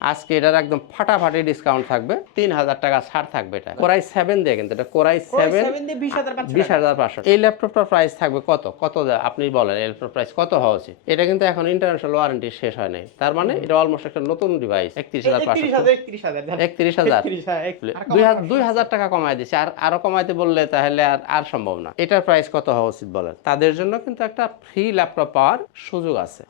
আজকে এটার একদম ফাটাফাটি ডিসকাউন্ট থাকবে। তিন হাজার টাকা ছাড় থাকবে এটা। কোরাই সেভেন দিয়ে কিন্তু এটা কোরাই সেভেন বিশ হাজার পাঁচশো এই ল্যাপটপটার প্রাইস থাকবে কত? কত আপনি বলেন এই ল্যাপটপ প্রাইস কত হওয়া উচিত? এটা কিন্তু এখন ইন্টারন্যাশনাল ওয়ারেন্টি শেষ হয় নাই। তার মানে এটা অলমোস্ট একটা নতুন ডিভাইস একত্রিশ হাজার পাঁচশো। একত্রিশ হাজার দুই হাজার টাকা কমায় দিচ্ছে আর আরও কমাইতে বললে তাহলে আর আর সম্ভব না। এটার প্রাইস কত হওয়া উচিত বলেন? তাদের জন্য কিন্তু একটা ফ্রি ল্যাপটপ পাওয়ার সুযোগ আছে।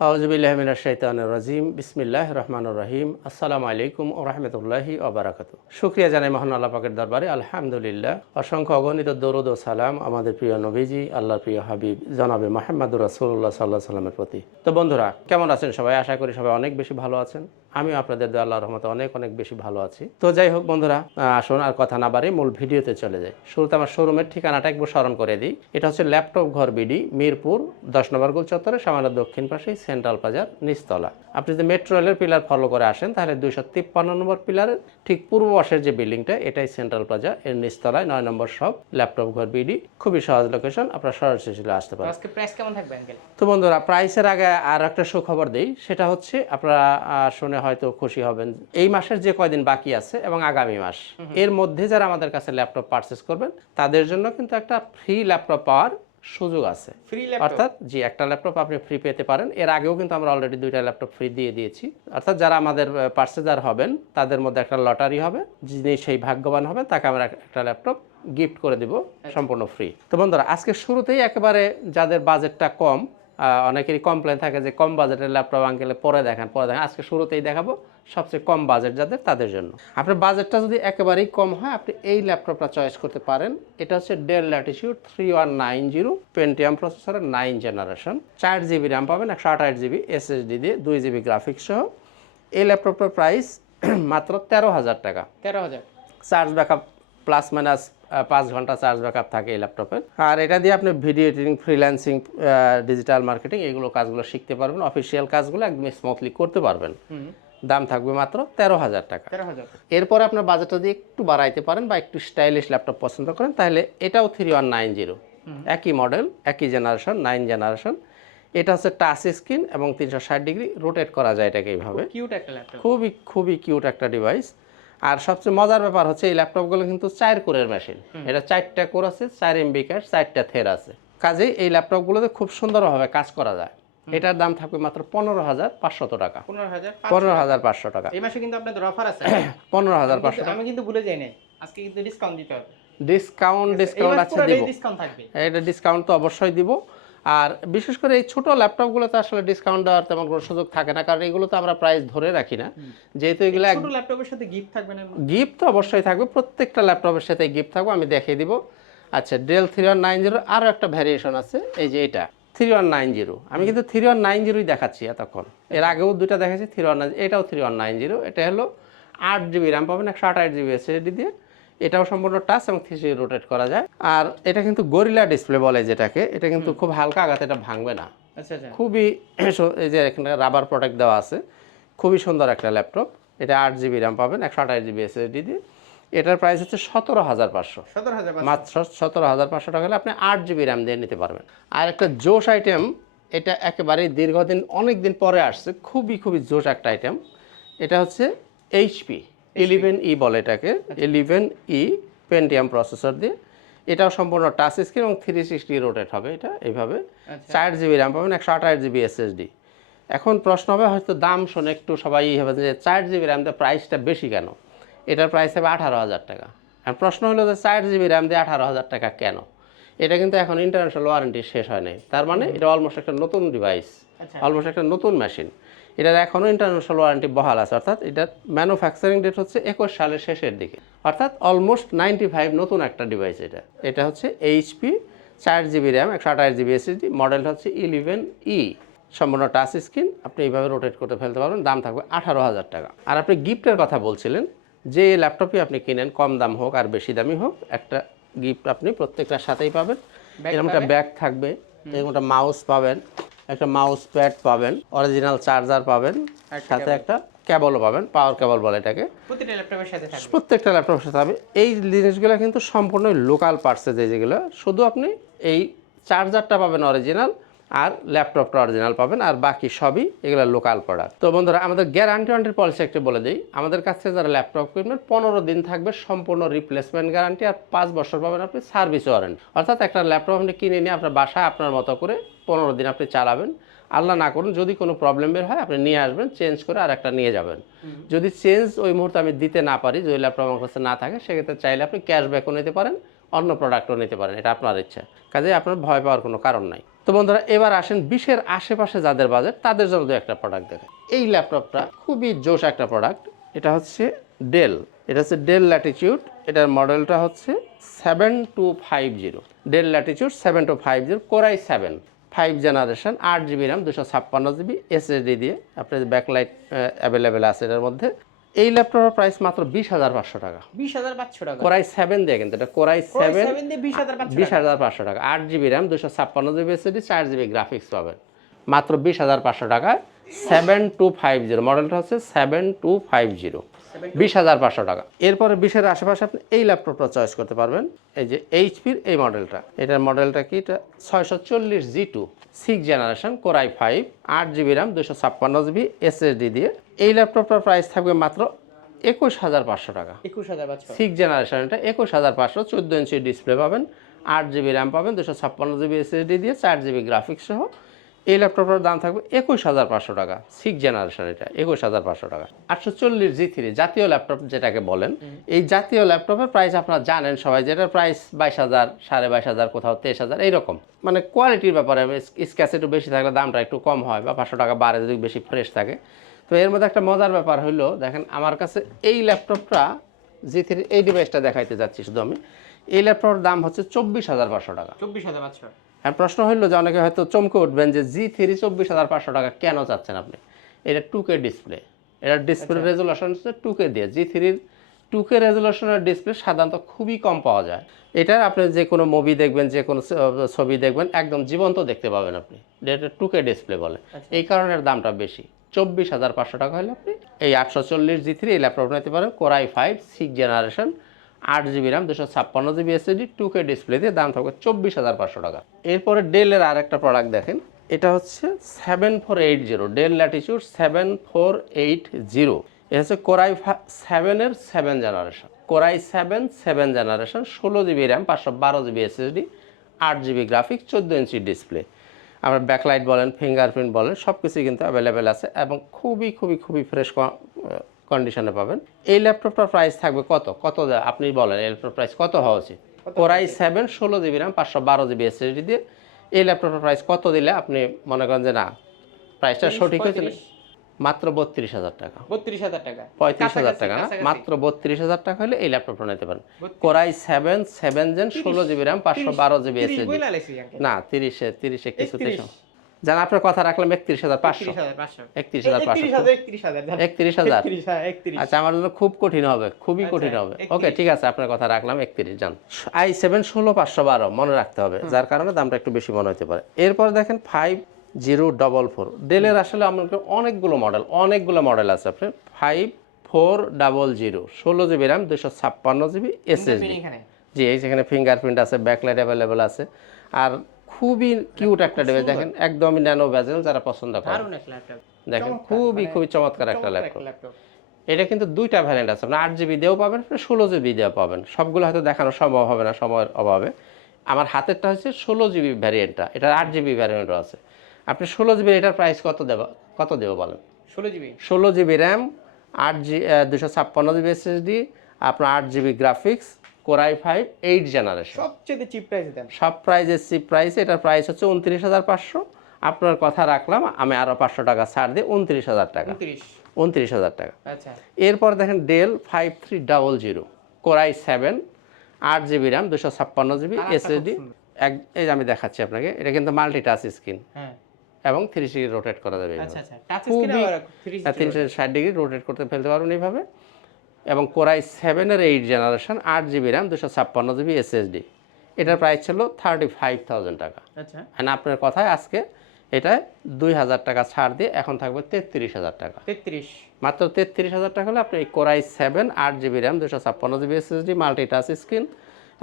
শাইতানির রাজিম। বিসমিল্লাহির রহমানির রহিম। আসসালামু আলাইকুম ও রাহমাতুল্লাহি ওয়া বারাকাতুহু। শুকরিয়া জানাই মহান আল্লাহ পাকের দরবারে। আলহামদুলিল্লাহ। অসংখ্য অগণিত দরুদ ও সালাম আমাদের প্রিয় নবীজি, আল্লাহর প্রিয় হাবিব, জনাবে মাহমুদুর রাসূলুল্লাহ সাল্লাল্লাহু আলাইহি সাল্লামের প্রতি। তো বন্ধুরা, কেমন আছেন সবাই? আশা করি সবাই অনেক বেশি ভালো আছেন। আমি আপনাদের দয়া আল্লাহর রহমতে অনেক অনেক বেশি ভালো আছি। তো যাই হোক বন্ধুরা আসুন আর কথা না বাড়ি মূল ভিডিওতে চলে যাই। শুরুতে আমার শোরুমের ঠিকানাটা একবার স্মরণ করে দিই। এটা হচ্ছে ল্যাপটপ ঘর বিডি, মিরপুর, দশ নম্বর গোল চত্বরে সামান্য দক্ষিণ পাশেই, সেন্ট্রাল বাজার, নিচতলা। আপনি যদি মেট্রো রেলের পিলার ফলো করে আসেন, তাহলে দুইশো তিপ্পান্ন নম্বর পিলারের ঠিক পূর্ব পাশের যে বিল্ডিংটা এটাই সেন্ট্রাল প্লাজা এর নিচতলায় নয় নম্বর সব ল্যাপটপ ঘর বিডি খুবই সহজ লোকেশন আপনারা সরাসরি চলে আসতে পারেন। আজকে প্রাইস কেমন থাকবে তো বন্ধুরা প্রাইসের আগে আর একটা সুখবর দিই সেটা হচ্ছে আপনারা শুনে হয়তো খুশি হবেন এই মাসের যে কয়দিন বাকি আছে এবং আগামী মাস এর মধ্যে যারা আমাদের কাছে ল্যাপটপ পারচেস করবেন তাদের জন্য কিন্তু একটা ফ্রি ল্যাপটপ পাওয়ার সুযোগ আছে। অর্থাৎ জি একটা ল্যাপটপ আপনি ফ্রি পেতে পারেন। এর আগেও কিন্তু আমরা অলরেডি দুইটা ল্যাপটপ ফ্রি দিয়ে দিয়েছি। অর্থাৎ যারা আমাদের পার্সেজার হবেন তাদের মধ্যে একটা লটারি হবে যিনি সেই ভাগ্যবান হবেন তাকে আমরা একটা ল্যাপটপ গিফট করে দিব সম্পূর্ণ ফ্রি তো বন্ধুরা আজকে শুরুতেই একেবারে যাদের বাজেটটা কম অনেকেরই কমপ্লেন থাকে যে কম বাজেটের ল্যাপটপ আঙ্কেলে পরে দেখান পরে দেখান। আজকে শুরুতেই দেখাবো সবচেয়ে কম বাজেট যাদের তাদের জন্য। আপনার বাজেটটা যদি একেবারেই কম হয় আপনি এই ল্যাপটপটা চয়েস করতে পারেন। এটা হচ্ছে Dell Latitude three one nine zero Pentium প্রসেসরের নাইন জেনারেশন চার জিবি র্যাম পাবেন একশো আঠাশ জিবি এসএসডি দিয়ে দুই জিবি গ্রাফিক্স সহ। এই ল্যাপটপটার প্রাইস মাত্র তেরো হাজার টাকা। তেরো হাজার। চার্জ ব্যাকআপ প্লাস মাইনাস পাঁচ ঘণ্টা চার্জ ব্যাকআপ থাকে এই ল্যাপটপের আর এটা দিয়ে আপনি video editing freelancing digital marketing এগুলো কাজগুলো শিখতে পারবেন। অফিসিয়াল কাজগুলো একদম স্মুথলি করতে পারবেন। দাম থাকবে মাত্র তেরো হাজার টাকা। এরপরে আপনার বাজেটটা দিয়ে একটু বাড়াইতে পারেন বা একটু স্টাইলিশ ল্যাপটপ পছন্দ করেন তাহলে এটাও থ্রি ওয়ান নাইন জিরো একই মডেল একই জেনারেশন নাইন জেনারেশন এটা হচ্ছে টাচ স্ক্রিন এবং তিনশো ষাট ডিগ্রি রোটেট করা যায় এটাকে এইভাবে। কিউট একটা খুবই খুবই কিউট একটা ডিভাইস আর সবচেয়ে মজার ব্যাপার হচ্ছে এই ল্যাপটপগুলো কিন্তু চার কোরের মেশিন। এটা চারটা কোর আছে চার এমবি ক্যাশ চারটা থের আছে। কাজেই এই ল্যাপটপগুলোতে খুব সুন্দরভাবে কাজ করা যায়। এটার দাম থাকবে মাত্র পনেরো হাজার পাঁচশত টাকা। পনেরো হাজার পাঁচশো টাকা। এই মাসে কিন্তু আপনাদের অফার আছে। পনেরো হাজার পাঁচশো আমি কিন্তু ভুলে যাই নাই আজকে কিন্তু ডিসকাউন্ট দিতে হবে। ডিসকাউন্ট ডিসকাউন্ট আছে দিব। এটা ডিসকাউন্ট তো অবশ্যই দিব। আর বিশেষ করে এই ছোট ল্যাপটপগুলোতে আসলে ডিসকাউন্ট দেওয়ার তেমন কোনো সুযোগ থাকে না কারণ এগুলো তো আমরা প্রাইস ধরে রাখি না। যেহেতু এগুলো ল্যাপটপের সাথে গিফট থাকবে না? গিফট তো অবশ্যই থাকবে প্রত্যেকটা ল্যাপটপের সাথে গিফট থাকবে আমি দেখিয়ে দিব। আচ্ছা Dell three one nine zero আরও একটা ভ্যারিয়েশন আছে এই যে এটা থ্রি ওয়ান নাইন জিরো আমি কিন্তু থ্রি ওয়ান নাইন জিরোই দেখাচ্ছি এতক্ষণ। এর আগেও দুটা দেখাচ্ছি থ্রি ওয়ান নাইন এটাও থ্রি ওয়ান নাইন জিরো এটা হলো আট জিবি র্যাম পাবেন একশো আঠাশ জিবি এসএসডি দিয়ে। এটাও সম্পূর্ণ টাচ এবং থ্রি রোটেট করা যায়। আর এটা কিন্তু গরিলা ডিসপ্লে বলে যেটাকে এটা কিন্তু খুব হালকা আঘাত এটা ভাঙবে না। আচ্ছা আচ্ছা। খুবই এই যে এখানে রাবার প্রোটেক্ট দেওয়া আছে খুবই সুন্দর একটা ল্যাপটপ এটা আট জিবি র্যাম পাবেন একশো আঠাশ জিবি এসএসডি দিয়ে। এটার প্রাইস হচ্ছে সতেরো হাজার পাঁচশো। সতেরো হাজার পাঁচশো। মাত্র সতেরো হাজার পাঁচশো টাকা হলে আপনি আট জিবি র্যাম দিয়ে নিতে পারবেন। আর একটা জোশ আইটেম এটা একেবারেই দীর্ঘদিন অনেক দিন পরে আসছে খুবই খুবই জোশ একটা আইটেম এটা হচ্ছে এইচপি ইলেভেন ই বলে এটাকে। ইলেভেন ই পেন্টিয়াম প্রসেসর দিয়ে। এটাও সম্পূর্ণ টাচ স্ক্রিন এবং থ্রি সিক্সটি রোটেট হবে এটা এইভাবে। চার জিবি র্যাম পাবেন একশো আঠাশ জিবি এসএসডি এখন প্রশ্ন হবে হয়তো দাম শুনে একটু সবাই ই হবে যে চার জিবি র্যাম দিয়ে প্রাইসটা বেশি কেন? এটার প্রাইস হবে আঠারো হাজার টাকা। আর প্রশ্ন হলো যে চার জিবি র্যাম দিয়ে আঠারো হাজার টাকা কেন? এটা কিন্তু এখন ইন্টারন্যাশনাল ওয়ারেন্টি শেষ হয় নাই। তার মানে এটা অলমোস্ট একটা নতুন ডিভাইস আচ্ছা। অলমোস্ট একটা নতুন মেশিন এটার এখনও ইন্টারন্যাশনাল ওয়ারেন্টি বহাল আছে অর্থাৎ এটার ম্যানুফ্যাকচারিং ডেট হচ্ছে একুশ সালের শেষের দিকে। অর্থাৎ অলমোস্ট নাইনটি ফাইভ নতুন একটা ডিভাইস এটা। এটা হচ্ছে এইচপি চার জিবি র্যাম একশো আঠাশ জিবি এসএসডি মডেল হচ্ছে ইলেভেন ই সম্পূর্ণ টাচ স্ক্রিন আপনি এইভাবে রোটেট করতে ফেলতে পারবেন দাম থাকবে আঠারো হাজার টাকা। আর আপনি গিফটের কথা বলছিলেন যে ল্যাপটপই আপনি কিনেন কম দাম হোক আর বেশি দামি হোক একটা গিফট আপনি প্রত্যেকটার সাথেই পাবেন। এরকম একটা ব্যাগ থাকবে এরকম একটা মাউস পাবেন। একটা মাউস প্যাড পাবেন অরিজিনাল চার্জার পাবেন সাথে একটা কেবলও পাবেন পাওয়ার কেবল বলে এটাকে। প্রতিটা ল্যাপটপের সাথে প্রত্যেকটা ল্যাপটপের সাথে হবে এই জিনিসগুলো কিন্তু সম্পূর্ণ লোকাল পার্টসে যে যেগুলো শুধু আপনি এই চার্জারটা পাবেন অরিজিনাল আর ল্যাপটপটা অরিজিনাল পাবেন আর বাকি সবই এগুলো লোকাল প্রোডাক্ট তো বন্ধুরা আমাদের গ্যারান্টি ওয়ারেন্টির পলিসি একটু বলে দিই। আমাদের কাছ যারা ল্যাপটপ কিনবেন পনেরো দিন থাকবে সম্পূর্ণ রিপ্লেসমেন্ট গ্যারান্টি আর পাঁচ বছর পাবেন আপনি সার্ভিস ওয়ারেন্টি অর্থাৎ একটা ল্যাপটপ আপনি কিনে নিয়ে আপনার বাসায় আপনার মতো করে পনেরো দিন আপনি চালাবেন। আল্লাহ না করুন যদি কোনো প্রবলেম বের হয় আপনি নিয়ে আসবেন চেঞ্জ করে আর একটা নিয়ে যাবেন। যদি চেঞ্জ ওই মুহূর্তে আমি দিতে না পারি যদি ল্যাপটপ আমার কাছে না থাকে সেক্ষেত্রে চাইলে আপনি ক্যাশব্যাকও নিতে পারেন। অন্য প্রোডাক্টও নিতে পারেন, এটা আপনার ইচ্ছা। কাজে আপনার ভয় পাওয়ার কোনো কারণ নাই। তো বন্ধুরা, এবার আসেন বিশের আশেপাশে যাদের বাজেট, তাদের জন্য দু একটা প্রোডাক্ট দেখেন। এই ল্যাপটপটা খুবই জোশ একটা প্রোডাক্ট এটা হচ্ছে ডেল এটা হচ্ছে ডেল ল্যাটিটিউড এটার মডেলটা হচ্ছে seven two five zero Dell Latitude seven two five zero core i seven five generation আট জিবি র্যাম দুশো ছাপ্পান্ন জিবি এসএসডি দিয়ে। আপনার ব্যাকলাইট অ্যাভেলেবেল আছে এটার মধ্যে এই ল্যাপটপের প্রাইস মাত্র বিশ হাজার পাঁচশো টাকা। বিশ হাজার পাঁচশো টাকা? কোরাই সেভেন দিয়ে কিন্তু এটা কোরাই সেভেন বিশ হাজার পাঁচশো টাকা। আট জিবি র্যাম দুশো ছাপ্পান্ন জিবি এসএসডি চার জিবি গ্রাফিক্স পাবেন। মাত্র বিশ হাজার পাঁচশো টাকায় সেভেন টু ফাইভ জিরো মডেলটা হচ্ছে সেভেন টু ফাইভ জিরো বিশ হাজার পাঁচশো টাকা। এরপরে বিশের আশেপাশে আপনি এই ল্যাপটপটা চয়েস করতে পারবেন। এই যে এইচপির এই মডেলটা। এটার মডেলটা কি? এটা ছয়শো চল্লিশ G two six generation core i five আট জিবি র্যাম দুশো ছাপ্পান্ন জিবি এসএসডি দিয়ে। এই ল্যাপটপটার প্রাইস থাকবে মাত্র একুশ হাজার পাঁচশো টাকা। একুশ হাজার পাঁচশো। সিক্স জেনারেশন এটা একুশ হাজার পাঁচশো চোদ্দ ইঞ্চি ডিসপ্লে পাবেন আট জিবি র্যাম পাবেন দুশো ছাপ্পান্ন জিবি এসএসডি দিয়ে চার জিবি গ্রাফিক্স সহ। এই ল্যাপটপটার দাম থাকবে একুশ হাজার পাঁচশো টাকা। সিক্স জেনারেশন এটা একুশ হাজার পাঁচশো টাকা। আটশো চল্লিশ জি থ্রি জাতীয় ল্যাপটপ যেটাকে বলেন এই জাতীয় ল্যাপটপের প্রাইস আপনারা জানেন সবাই যেটার প্রাইস বাইশ হাজার সাড়ে বাইশ হাজার কোথাও তেইশ হাজার এইরকম। মানে কোয়ালিটির ব্যাপারে স্ক্যাচ একটু বেশি থাকলে দামটা একটু কম হয় বা পাঁচশো টাকা বাড়ে যদি বেশি ফ্রেশ থাকে। তো এর মধ্যে একটা মজার ব্যাপার হলো দেখেন আমার কাছে এই ল্যাপটপটা জি থ্রি এই ডিভাইসটা দেখাইতে যাচ্ছি শুধু আমি। এই ল্যাপটপের দাম হচ্ছে চব্বিশ হাজার পাঁচশো টাকা। চব্বিশ হাজার পাঁচশো আর প্রশ্ন হইল যে অনেকে হয়তো চমকে উঠবেন যে জি থ্রি চব্বিশ হাজার পাঁচশো টাকা কেন চাচ্ছেন আপনি? এটা টু কে ডিসপ্লে এটার ডিসপ্লে রেজুলেশন হচ্ছে টু কে দিয়ে। জি থ্রির টু কে রেজুলেশনের ডিসপ্লে সাধারণত খুবই কম পাওয়া যায়। এটা আপনি যে কোনো মুভি দেখবেন যে কোনো ছবি দেখবেন একদম জীবন্ত দেখতে পাবেন আপনি। এটা টু কে ডিসপ্লে বলে। এই কারণে দামটা বেশি। চব্বিশ হাজার পাঁচশো টাকা হলে আপনি এই আটশো চল্লিশ জি থ্রি এই ল্যাপটপ নিতে পারেন। Core i five six generation আট জিবি র্যাম দুশো ছাপ্পান্ন GB SSD two K display দিয়ে দাম থাকবে চব্বিশ হাজার পাঁচশো টাকা। এরপরে ডেলের আর একটা প্রোডাক্ট দেখেন, এটা হচ্ছে seven four eight zero Dell Latitude seven four eight zero এটা হচ্ছে কোরাই সেভেনের seven generation core i seven seven generation ষোলো জিবি র্যাম পাঁচশো বারো জিবি এসএসডি আট জিবি গ্রাফিক্স চোদ্দ ইঞ্চি ডিসপ্লে আপনার ব্যাকলাইট বলেন ফিঙ্গারপ্রিন্ট বলেন সব কিছুই কিন্তু অ্যাভেলেবেল আছে এবং খুবই খুবই খুবই ফ্রেশ কন্ডিশনে পাবেন। এই ল্যাপটপটার প্রাইস থাকবে কত? কত আপনি বলেন এই ল্যাপটপ প্রাইস কত হওয়া উচিত? কোরাই সেভেন ষোলো জিবি র্যাম পাঁচশো বারো জিবি এসএসডি দিয়ে। এই ল্যাপটপের প্রাইস কত দিলে আপনি মনে করেন যে না প্রাইসটা সঠিক হয়েছে না? মাত্র বত্রিশ হাজার টাকা। বত্রিশ হাজার টাকা। পঁয়ত্রিশ হাজার টাকা না? মাত্র বত্রিশ হাজার টাকা হলে এই ল্যাপটপটা নিতে পারেন। Core i seven seven gen ষোলো জিবি র্যাম পাঁচশো বারো জিবি এসএসডি না তিরিশে তিরিশে কিছু। জান আপনার কথা রাখলাম একত্রিশ হাজার পাঁচশো। তিরিশ একত্রিশ হাজার পাঁচশো। একত্রিশ হাজার। আচ্ছা আমার জন্য খুব কঠিন হবে খুবই আচ্ছা, কঠিন হবে। ওকে ঠিক আছে আপনার কথা রাখলাম একত্রিশ জান। আই সেভেন ষোলো পাঁচশো বারো মনে রাখতে হবে। যার কারণে দামটা একটু বেশি মনে হতে পারে। এরপর দেখেন ফাইভ জিরো ডবল ফোর ডেলের আসলে আমাদের অনেকগুলো মডেল অনেকগুলো মডেল আছে আপনার। ফাইভ ফোর ডাবল জিরো ষোলো জিবি র্যাম দুশো ছাপ্পান্ন জিবি এসএসডি এখানে। জি এই যেখানে ফিঙ্গারপ্রিন্ট আছে ব্যাকলাইট অ্যাভেলেবেল আছে। আর খুবই কিউট একটা ডিভাইস দেখেন একদমই ন্যানো ভেজেল যারা পছন্দ করে দারুণ এক ল্যাপটপ দেখেন খুবই খুবই চমৎকার একটা ল্যাপটপ এটা কিন্তু দুইটা ভ্যারিয়েন্ট আছে আপনি আট জিবি দিয়েও পাবেন ষোলো জিবি দিয়েও পাবেন। সবগুলো হয়তো দেখানো সম্ভব হবে না সময়ের অভাবে। আমার হাতেরটা হচ্ছে ষোলো জিবি ভ্যারিয়েন্টটা এটা আট জিবি ভ্যারিয়েন্টও আছে। আপনি ষোলো জিবি এটার প্রাইস কত দেব কত দেবো বলেন? ষোলো জিবি ষোলো জিবি র্যাম আট জি দুশো ছাপ্পান্ন জিবি এসএসডি আপনার আট GB graphics core i five eight generation সবচেয়ে চিপ প্রাইস দেন। সব প্রাইজের চিপ প্রাইস এটার প্রাইস হচ্ছে উনত্রিশ হাজার পাঁচশো। আপনার কথা রাখলাম আমি আরও পাঁচশো টাকা ছাড় দিয়ে উনত্রিশ হাজার টাকা। উনত্রিশ। হাজার টাকা। আচ্ছা। এরপর দেখেন Dell five three double zero core i seven আট জিবি র্যাম দুশো ছাপ্পান্ন জিবি এসএসডি এক এই যে আমি দেখাচ্ছি আপনাকে এটা কিন্তু মাল্টি টাচ স্ক্রিন হ্যাঁ। এবং থ্রি সিক্সটি রোটেট করা যাবে আচ্ছা আচ্ছা। খুবই- তিরিশ তিনশো ষাট ডিগ্রি রোটেট করতে ফেলতে পারবেন এইভাবে। এবং কোরাই সেভেনের এইট জেনারেশন আট জিবি র্যাম দুশো ছাপ্পান্ন জিবি এসএসডি এটার প্রাইস ছিল থার্টি ফাইভ থাউজেন্ড টাকা। আচ্ছা। আপনার কথায় আজকে এটা দুই হাজার টাকা ছাড় দিয়ে এখন থাকবে তেত্রিশ হাজার টাকা। তেত্রিশ। মাত্র তেত্রিশ হাজার টাকা হলে আপনি এই কোরাই সেভেন আট জিবি র্যাম দুশো ছাপ্পান্ন GB SSD multi touch screen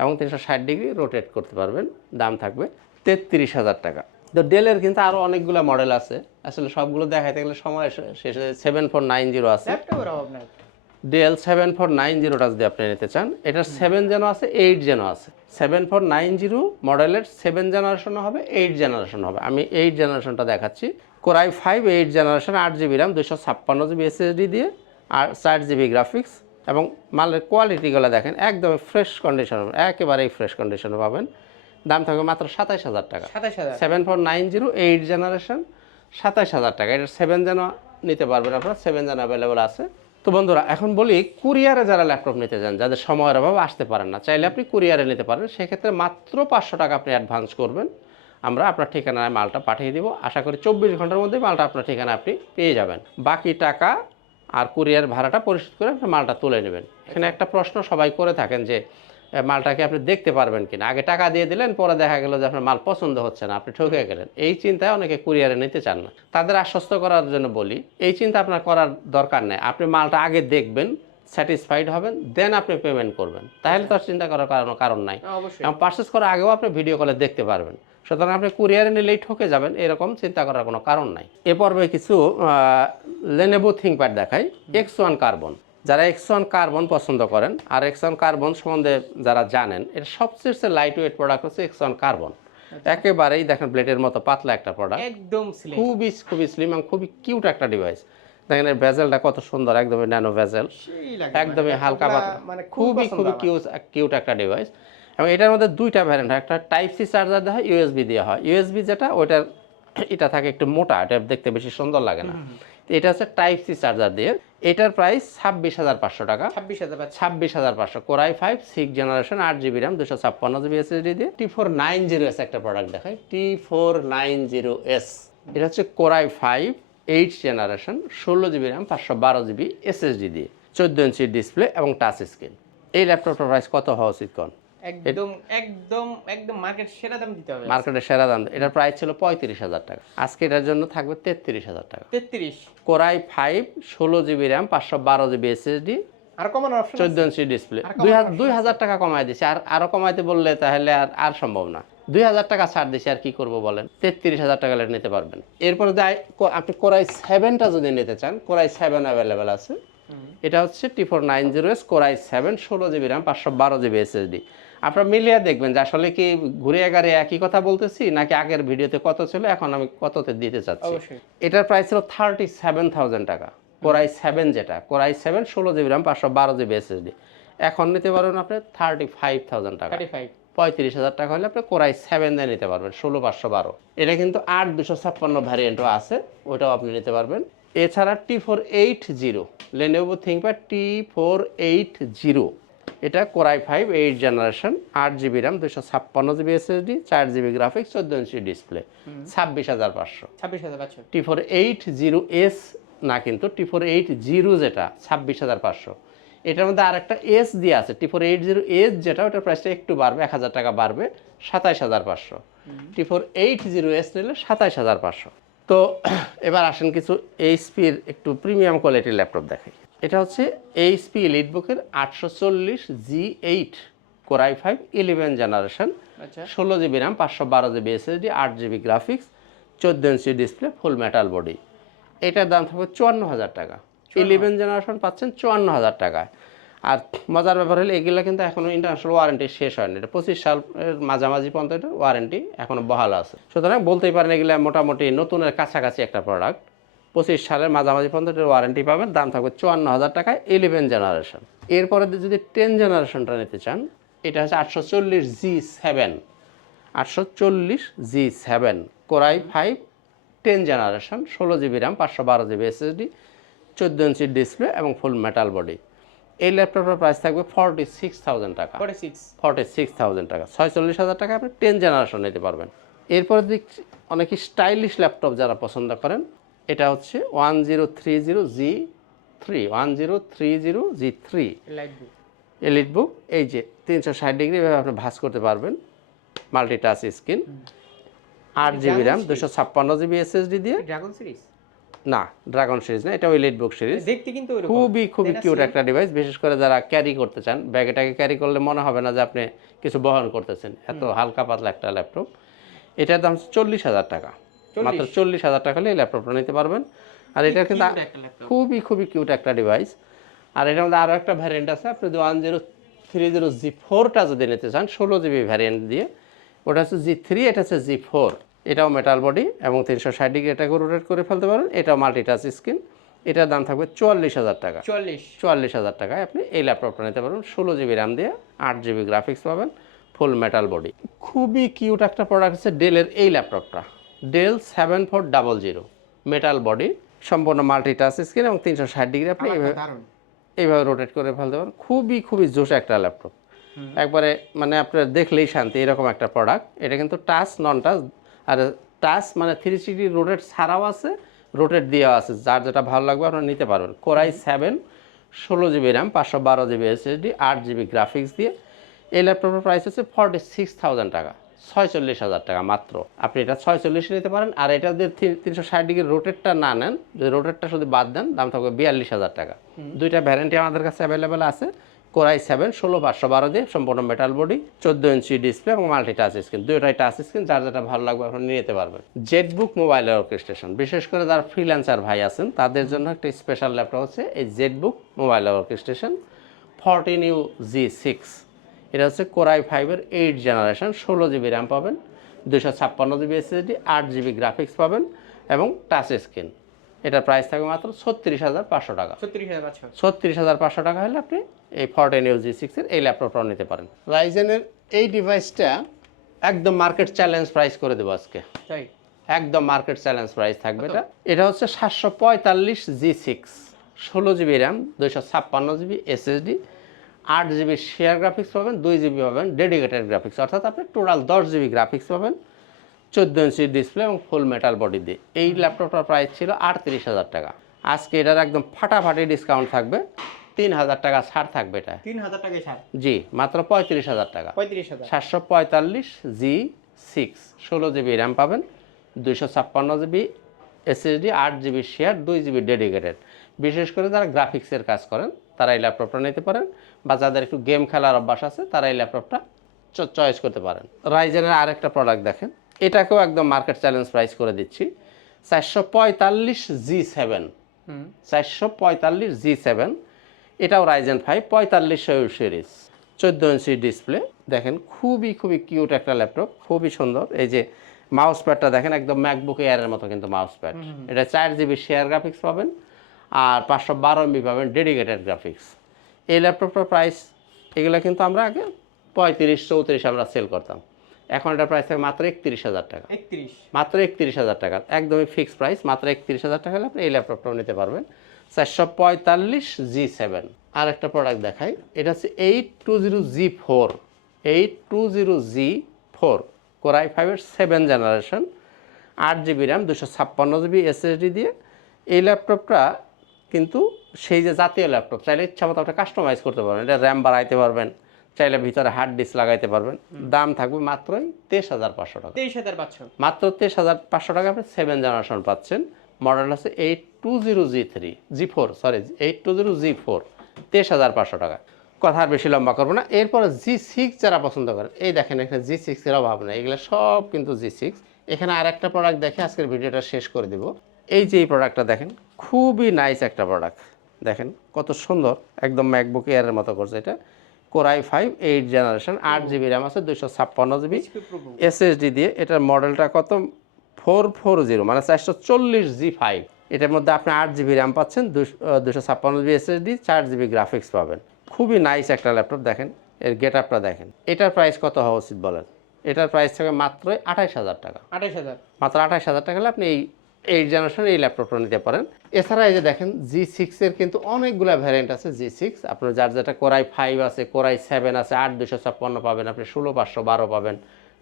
এবং তিনশো ষাট ডিগ্রি রোটেট করতে পারবেন। দাম থাকবে তেত্রিশ হাজার টাকা। তো ডেলের কিন্তু আরও অনেকগুলো মডেল আছে। আসলে সবগুলো দেখাইতে গেলে সময় শেষে সেভেন ফোর নাইন জিরো আছে। ডেল সেভেন ফোর নাইন জিরোটা যদি আপনি নিতে চান। এটার সেভেন যেন আছে এইট যেন আছে। সেভেন ফোর নাইন জিরো মডেলের সেভেন জেনারেশন হবে এইট জেনারেশন হবে। আমি এইট জেনারেশনটা দেখাচ্ছি। Core i five eight generation আট জিবি র্যাম দুশো ছাপ্পান্ন জিবি এসএসডি দিয়ে আর চার জিবি গ্রাফিক্স এবং মালের কোয়ালিটিগুলো দেখেন একদম ফ্রেশ কন্ডিশন হবে একেবারেই ফ্রেশ কন্ডিশনে পাবেন। দাম থাকবে মাত্র সাতাইশ হাজার টাকা। সাতাশ হাজার। Seven four nine zero eight generation সাতাইশ হাজার টাকা। এটা সেভেন যেন নিতে পারবেন আপনারা সেভেন যেন অ্যাভেলেবল আছে। তো বন্ধুরা, এখন বলি কুরিয়ারে যারা ল্যাপটপ নিতে চান, যাদের সময়ের অভাবে, আসতে পারেন না। চাইলে আপনি কুরিয়ারে নিতে পারেন। সেক্ষেত্রে মাত্র পাঁচশো টাকা আপনি অ্যাডভান্স করবেন। আমরা আপনার ঠিকানায় মালটা পাঠিয়ে দিব। আশা করি চব্বিশ ঘণ্টার মধ্যে মালটা আপনার ঠিকানা আপনি পেয়ে যাবেন। বাকি টাকা আর কুরিয়ার ভাড়াটা পরিশোধ করে আপনি মালটা তুলে নেবেন। এখানে একটা প্রশ্ন সবাই করে থাকেন যে মালটাকে আপনি দেখতে পারবেন কিনা। আগে টাকা দিয়ে দিলেন পরে দেখা গেল যে আপনার মাল পছন্দ হচ্ছে না আপনি ঠকে গেলেন। এই চিন্তায় অনেকে কুরিয়ারে নিতে চান না। তাদের আশ্বস্ত করার জন্য বলি এই চিন্তা আপনার করার দরকার নেই। আপনি মালটা আগে দেখবেন স্যাটিসফাইড হবেন দেন আপনি পেমেন্ট করবেন। তাহলে তো আর চিন্তা করার কারণ কারণ নাই। এবং পারচেস করার আগেও আপনি ভিডিও কলে দেখতে পারবেন। সুতরাং আপনি কুরিয়ারে নিলেই ঠকে যাবেন এরকম চিন্তা করার কোনো কারণ নাই। এ পর্বে কিছু লেনেবো থিঙ্কপ্যাড দেখাই এক্স ওয়ান কার্বন যারা এক্স ওয়ান কার্বন পছন্দ করেন আর এক্স ওয়ান কার্বন সম্বন্ধে যারা জানেন এটা সবচেয়ে লাইট ওয়েট প্রোডাক্ট হচ্ছে এক্স ওয়ান কার্বন একেবারেই দেখেন ব্লেডের মতো পাতলা একটা প্রোডাক্ট একদম খুবই খুবই স্লিম এবং খুবই কিউট একটা ডিভাইস দেখেন এর ভেজেলটা কত সুন্দর একদমই ন্যানো ভেজেল একদমই হালকা পাতলা। মানে খুবই খুবই কিউট কিউট একটা ডিভাইস এবং এটার মধ্যে দুইটা ভ্যারিয়েন্ট হয়। একটা টাইপ সি চার্জার দেওয়া হয় ইউএসবি দেওয়া হয়। ইউএসবি যেটা ওইটার এটা থাকে একটু মোটা এটা দেখতে বেশি সুন্দর লাগে না। তো এটা হচ্ছে টাইপ সি চার্জার দিয়ে। এটার প্রাইস ছাব্বিশ হাজার পাঁচশো টাকা। ছাব্বিশ হাজার ছাব্বিশ হাজার পাঁচশো। Core i five six generation আট জিবি র্যাম দুশো ছাপ্পান্ন জিবি এসএসডি দিয়ে। T four nine zero S একটা প্রোডাক্ট দেখায় T four nine zero S এটা হচ্ছে core i five eight generation ষোলো জিবি র্যাম পাঁচশো বারো জিবি এসএসডি দিয়ে। চোদ্দ ইঞ্চি ডিসপ্লে এবং টাচ স্ক্রিন এই ল্যাপটপটার প্রাইস কত হওয়া উচিত কোন? একদম একদম একদম মার্কেট সেরা দাম দিতে হবে। মার্কেটের সেরা দাম। এটার প্রাইস ছিল পঁয়ত্রিশ হাজার টাকা। আজকে এটার জন্য থাকবে তেত্রিশ হাজার টাকা। তেত্রিশ। কোরাই ফাইভ ষোলো জিবি র্যাম পাঁচশো বারো জিবি এসএসডি আর কমানোর অপশন ইঞ্চি ডিসপ্লে আর দুই কমানোর হাজার দুই হাজার টাকা কমায় দিছে। আর আরও কমাইতে বললে তাহলে আর আর সম্ভব না। দুই হাজার টাকা ছাড় দিছে আর কি করব বলেন? তেত্রিশ হাজার টাকা হলে নিতে পারবেন। এরপরে আপনি কোরাই সেভেনটা যদি নিতে চান কোরাই সেভেন অ্যাভেলেবেল আছে। এটা হচ্ছে T four nine zero S core i seven ষোলো জিবি র্যাম পাঁচশো বারো জিবি এসএসডি আপনারা মিলিয়ে দেখবেন যে আসলে কি ঘুরে এগারে একই কথা বলতেছি নাকি আগের ভিডিওতে কত ছিল এখন আমি কততে দিতে চাচ্ছি? এটার প্রাইস ছিল থার্টি সেভেন থাউজেন্ড টাকা কোরাই সেভেন যেটা কোরাই সেভেন ষোলো জিবি র্যাম পাঁচশো বারো জিবি এসএসডি এখন নিতে পারবেন আপনি থার্টি ফাইভ থাউজেন্ড টাকা পঁয়ত্রিশ হাজার টাকা হলে আপনি কোরাই সেভেন দিয়ে নিতে পারবেন ষোলো পাঁচশো বারো। এটা কিন্তু আট দুশো ছাপ্পান্ন ভ্যারিয়েন্টও আছে ওইটাও আপনি নিতে পারবেন। এছাড়া T four eight zero Lenovo ThinkPad T four eight zero এটা core i five eight generation আট জিবি র্যাম দুশো ছাপ্পান্ন জিবি এসএসডি চার জিবি গ্রাফিক্স চোদ্দ ইঞ্চি ডিসপ্লে ছাব্বিশ হাজার পাঁচশো। ছাব্বিশ হাজার পাঁচশো। T four eight zero S না কিন্তু টি ফোর এইট জিরো যেটা ছাব্বিশ হাজার পাঁচশো। এটার মধ্যে আর একটা এস দিয়ে আছে T four eight zero S যেটা ওটার প্রাইসটা একটু বাড়বে এক হাজার টাকা বাড়বে সাতাইশ হাজার পাঁচশো। T four eight zero S নিলে সাতাইশ হাজার পাঁচশো। তো এবার আসেন কিছু এইচপির একটু প্রিমিয়াম কোয়ালিটির ল্যাপটপ দেখাই। এটা হচ্ছে এইচপি এলিটবুকের আটশো চল্লিশ G eight core i five eleven generation আচ্ছা। ষোলো জিবি র্যাম পাঁচশো বারো জিবি এসএসডি আট জিবি গ্রাফিক্স চোদ্দ inch display full metal body এটার দাম থাকবে চুয়ান্ন হাজার টাকা। ইলেভেন জেনারেশন পাচ্ছেন চুয়ান্ন হাজার টাকায়। আর মজার ব্যাপার হলে এগুলো কিন্তু এখনও ইন্টারন্যাশনাল ওয়ারেন্টি শেষ হয়নি। এটা পঁচিশ সাল এর মাঝামাঝি পর্যন্ত এটা ওয়ারেন্টি এখনও বহাল আছে। সুতরাং বলতেই পারেন এগুলো মোটামুটি নতুনের কাছাকাছি একটা প্রোডাক্ট পঁচিশ সালের মাঝামাঝি পর্যন্ত এটার ওয়ারেন্টি পাবেন দাম থাকবে চুয়ান্ন হাজার টাকায় ইলেভেন জেনারেশন এরপরে যদি টেন জেনারেশনটা নিতে চান এটা হচ্ছে আটশো চল্লিশ জি সেভেন। আটশো চল্লিশ G seven core i five ten generation ষোলো জিবি র্যাম পাঁচশো বারো জিবি এসএসডি চোদ্দ ইঞ্চি ডিসপ্লে এবং ফুল মেটাল বডি এই ল্যাপটপের প্রাইস থাকবে ফর্টি সিক্স থাউজেন্ড টাকা। Forty six forty six thousand টাকা। ছয়চল্লিশ হাজার টাকা আপনি টেন জেনারেশন নিতে পারবেন। এরপরে দেখছি অনেকে স্টাইলিশ ল্যাপটপ যারা পছন্দ করেন এটা হচ্ছে one zero three zero G three one zero three zero G three elite book এই যে তিনশো ষাট ডিগ্রি এভাবে আপনি ভাঁজ করতে পারবেন মাল্টি টাচ স্ক্রিন আট জিবি র্যাম দুশো ছাপ্পান্ন জিবি এসএসডি দিয়ে। ড্রাগন সিরিজ না ড্রাগন সিরিজ না এটা এলিট বুক সিরিজ দেখতে কিন্তু খুবই খুবই কিউট একটা ডিভাইস বিশেষ করে যারা ক্যারি করতে চান ব্যাগেটাকে ক্যারি করলে মনে হবে না যে আপনি কিছু বহন করতেছেন। এত হালকা পাতলা একটা ল্যাপটপ এটার দাম হচ্ছে চল্লিশ হাজার টাকা। মাত্র চল্লিশ হাজার টাকা হলে এই ল্যাপটপটা নিতে পারবেন। আর এটা কিন্তু। খুবই খুবই কিউট একটা ডিভাইস আর এটার মধ্যে আরও একটা ভ্যারিয়েন্ট আছে আপনি one zero three zero G ফোরটা যদি নিতে চান ষোলো জিবি ভ্যারিয়েন্ট দিয়ে ওটা হচ্ছে জি থ্রি এটা হচ্ছে জি ফোর এটাও মেটাল বডি এবং তিনশো ষাট ডিগ্রি এটাকে রোটেট করে ফেলতে পারেন। এটাও মাল্টিটাচ স্ক্রিন এটার দাম থাকবে চুয়াল্লিশ হাজার টাকা। চল্লিশ চুয়াল্লিশ হাজার টাকায় আপনি এই ল্যাপটপটা নিতে পারবেন। ষোলো জিবি র্যাম দিয়ে আট জিবি গ্রাফিক্স পাবেন ফুল মেটাল বডি খুবই কিউট একটা প্রোডাক্ট হচ্ছে ডেলের এই ল্যাপটপটা Dell seven four double zero metal body সম্পূর্ণ মাল্টিটাচ স্ক্রিন এবং তিনশো ষাট ডিগ্রি আপনি এইভাবে এইভাবে রোটেট করে ফেলতে পারেন। খুবই খুবই জোশ একটা ল্যাপটপ একবারে মানে আপনার দেখলেই শান্তি এরকম একটা প্রোডাক্ট এটা কিন্তু টাচ নন টাচ আর টাচ মানে থ্রি সিক্সটি রোটেট ছাড়াও আছে রোটেট দেওয়া আছে। যার যেটা ভালো লাগবে আপনারা নিতে পারবেন। কোরাই সেভেন ষোলো জিবি র্যাম পাঁচশো বারো জিবি এসএসডি আট জিবি গ্রাফিক্স দিয়ে। এই ল্যাপটপের প্রাইস হচ্ছে ফর্টি সিক্স থাউজেন্ড টাকা। ছয়চল্লিশ হাজার টাকা মাত্র। আপনি এটা ছয়চল্লিশে নিতে পারেন আর এটা যদি তিনশো ষাট ডিগ্রি রোটেটটা না নেন যদি রোটেটটা শুধু বাদ দেন দাম থাকবে বিয়াল্লিশ হাজার টাকা। দুইটা ভ্যারেন্টি আমাদের কাছে অ্যাভেলেবেল আছে কোরাই সেভেন ষোলো পাঁচশো বারো দিয়ে সম্পূর্ণ মেটাল বডি চোদ্দ ইঞ্চি ডিসপ্লে এবং মাল্টি টাচ স্ক্রিন দুইটাই টাচ স্ক্রিন যার যেটা ভালো লাগবে আপনি নিয়ে যেতে পারবেন। জেটবুক মোবাইল অর্কেস্ট্রেশন বিশেষ করে যারা ফ্রিল্যান্সার ভাই আছেন তাদের জন্য একটা স্পেশাল ল্যাপটপ হচ্ছে এই ZBook mobile orchestration fourteen U G six এটা হচ্ছে কোরাই ফাইভের এইট জেনারেশন ষোলো জিবি র্যাম পাবেন দুশো ছাপ্পান্ন জিবি এসএসডি আট জিবি গ্রাফিক্স পাবেন এবং টাচ স্ক্রিন এটার প্রাইস থাকবে মাত্র ছত্রিশ হাজার পাঁচশো টাকা। ছত্রিশ হাজার পাঁচশো। টাকা হলে আপনি এই ফোরটেন ইউজি সিক্সের এই ল্যাপটপটা নিতে পারেন। রাইজেনের এই ডিভাইসটা একদম মার্কেট চ্যালেঞ্জ প্রাইস করে দেবো আজকে। তাই? একদম মার্কেট চ্যালেঞ্জ প্রাইস থাকবে এটা। এটা হচ্ছে সাতশো পঁয়তাল্লিশ জি সিক্স ষোলো জিবি র্যাম দুইশো ছাপ্পান্ন জিবি এসএসডি আট জিবি শেয়ার গ্রাফিক্স পাবেন দুই জিবি পাবেন ডেডিকেটেড গ্রাফিক্স অর্থাৎ আপনি টোটাল দশ জিবি গ্রাফিক্স পাবেন চোদ্দ ইঞ্চি ডিসপ্লে এবং ফুল মেটাল বডি দিয়ে। এই ল্যাপটপটার প্রাইস ছিল আটত্রিশ হাজার টাকা। আজকে এটার একদম ফাটাফাটি ডিসকাউন্ট থাকবে তিন হাজার টাকা ছাড় থাকবে এটা। তিন হাজার টাকা ছাড়। জি মাত্র পঁয়ত্রিশ হাজার টাকা। পঁয়ত্রিশ হাজার। সাতশো পঁয়তাল্লিশ জি সিক্স ষোলো জিবি র্যাম পাবেন দুইশো ছাপ্পান্ন জিবি এসএসডি আট জিবি শেয়ার দুই জিবি ডেডিকেটেড বিশেষ করে যারা গ্রাফিক্সের কাজ করেন তারা এই ল্যাপটপটা নিতে পারেন। বা যাদের একটু গেম খেলার অভ্যাস আছে তারা এই ল্যাপটপটা চয়েস করতে পারেন। রাইজেনের আরেকটা প্রোডাক্ট দেখেন। এটাকেও একদম মার্কেট চ্যালেঞ্জ প্রাইস করে দিচ্ছি। চারশো পঁয়তাল্লিশ জি সেভেন চারশো পঁয়তাল্লিশ জি সেভেন এটাও রাইজেন ফাইভ পঁয়তাল্লিশশো সিরিজ চোদ্দ ইঞ্চি ডিসপ্লে দেখেন খুবই খুবই কিউট একটা ল্যাপটপ খুবই সুন্দর। এই যে মাউস প্যাডটা দেখেন একদম ম্যাকবুক এয়ারের মতো কিন্তু মাউস প্যাড এটা চার জিবি শেয়ার গ্রাফিক্স পাবেন আর পাঁচশো বারো এমবি পাবেন ডেডিকেটেড গ্রাফিক্স এই ল্যাপটপটার প্রাইস এগুলো কিন্তু আমরা আগে পঁয়ত্রিশ চৌত্রিশ আমরা সেল করতাম। এখন এটার প্রাইস থাকে মাত্র একত্রিশ হাজার টাকা। একত্রিশ। মাত্র একত্রিশ হাজার টাকা একদমই ফিক্সড প্রাইস মাত্র একত্রিশ হাজার টাকা হলে আপনি এই ল্যাপটপটাও নিতে পারবেন। চারশো পঁয়তাল্লিশ জি সেভেন আর একটা প্রোডাক্ট দেখাই এটা হচ্ছে eight two zero G four eight two zero G four core i ফাইভের সেভেন জেনারেশন আট জিবি র্যাম দুশো ছাপ্পান্ন জিবি এসএসডি দিয়ে। এই ল্যাপটপটা কিন্তু সেই যে জাতীয় ল্যাপটপ চাইলে ইচ্ছা মতো আপনি কাস্টমাইজ করতে পারবেন। এটা র্যাম বাড়াইতে পারবেন চাইলে ভিতরে হার্ড ডিস্ক লাগাইতে পারবেন। দাম থাকবে মাত্রই তেইশ হাজার পাঁচশো টাকা। তেইশ হাজার পাঁচশো। মাত্র তেইশ হাজার পাঁচশো টাকা আপনি সেভেন জেনারেশন পাচ্ছেন। মডেল আছে eight two zero G three G four sorry eight two zero G four তেইশ হাজার পাঁচশো টাকা। কথা আর বেশি লম্বা করব না। এরপরে জি সিক্স যারা পছন্দ করেন এই দেখেন এখানে জি সিক্সের অভাব নেই। এগুলো সব কিন্তু জি সিক্স এখানে আর একটা প্রোডাক্ট দেখে আজকের ভিডিওটা শেষ করে দিব। এই যে এই প্রোডাক্টটা দেখেন খুবই নাইস একটা প্রোডাক্ট দেখেন কত সুন্দর একদম ম্যাকবুক এয়ারের মতো করছে এটা। Core i five eight generation আট জিবি র্যাম আছে দুইশো ছাপ্পান্ন জিবি এসএসডি দিয়ে এটার মডেলটা কত? ফোর ফোর জিরো মানে চারশো চল্লিশ জি ফাইভ এটার মধ্যে আপনি আট জিবি র্যাম পাচ্ছেন দুশো ছাপ্পান্ন জিবি এসএসডি চার জিবি গ্রাফিক্স পাবেন। খুবই নাইস একটা ল্যাপটপ দেখেন এর গেট আপটা দেখেন। এটার প্রাইস কত হওয়া উচিত বলেন? এটার প্রাইস থাকবে মাত্র আঠাইশ হাজার টাকা। আঠাশ হাজার। মাত্র আঠাশ হাজার টাকা হলে আপনি এই এইট জেনারেশন এই ল্যাপটপটা নিতে পারেন। এছাড়া এই যে দেখেন জি সিক্সের কিন্তু অনেকগুলো ভ্যারিয়েন্ট আছে জি সিক্স আপনার যার যেটা কোরাই ফাইভ আছে কোরাই সেভেন আছে, আট দুশো ছাপ্পান্ন পাবেন, আপনি ষোলো পাঁচশো বারো পাবেন।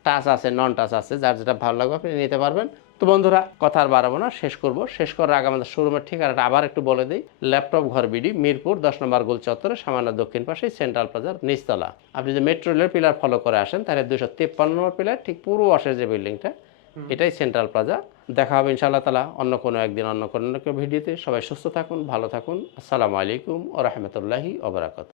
টাচ আছে নন টাচ আছে, যার যেটা ভালো লাগবে আপনি নিতে পারবেন। তো বন্ধুরা, কথা আর বাড়াবো না, শেষ করব। শেষ করার আগে আমাদের শোরুমের ঠিকানাটা আবার একটু বলে দিই। ল্যাপটপ ঘর বিডি, মিরপুর, দশ নম্বর গোল চত্বরে, সামান্য দক্ষিণ পাশে সেন্ট্রাল প্লাজার নিচতলা। আপনি যদি মেট্রো রেলের পিলার ফলো করে আসেন, তাহলে দুশো তিপ্পান্ন নম্বর পিলার ঠিক পুরো অসের যে বিল্ডিংটা এটাই সেন্ট্রাল প্লাজা দেখা হবে ইনশাআল্লাহ তালা অন্য কোনো একদিন, অন্য কোনো ভিডিওতে। সবাই সুস্থ থাকুন, ভালো থাকুন। আসসালামু আলাইকুম ও রহমতুল্লাহি ওবরাকাত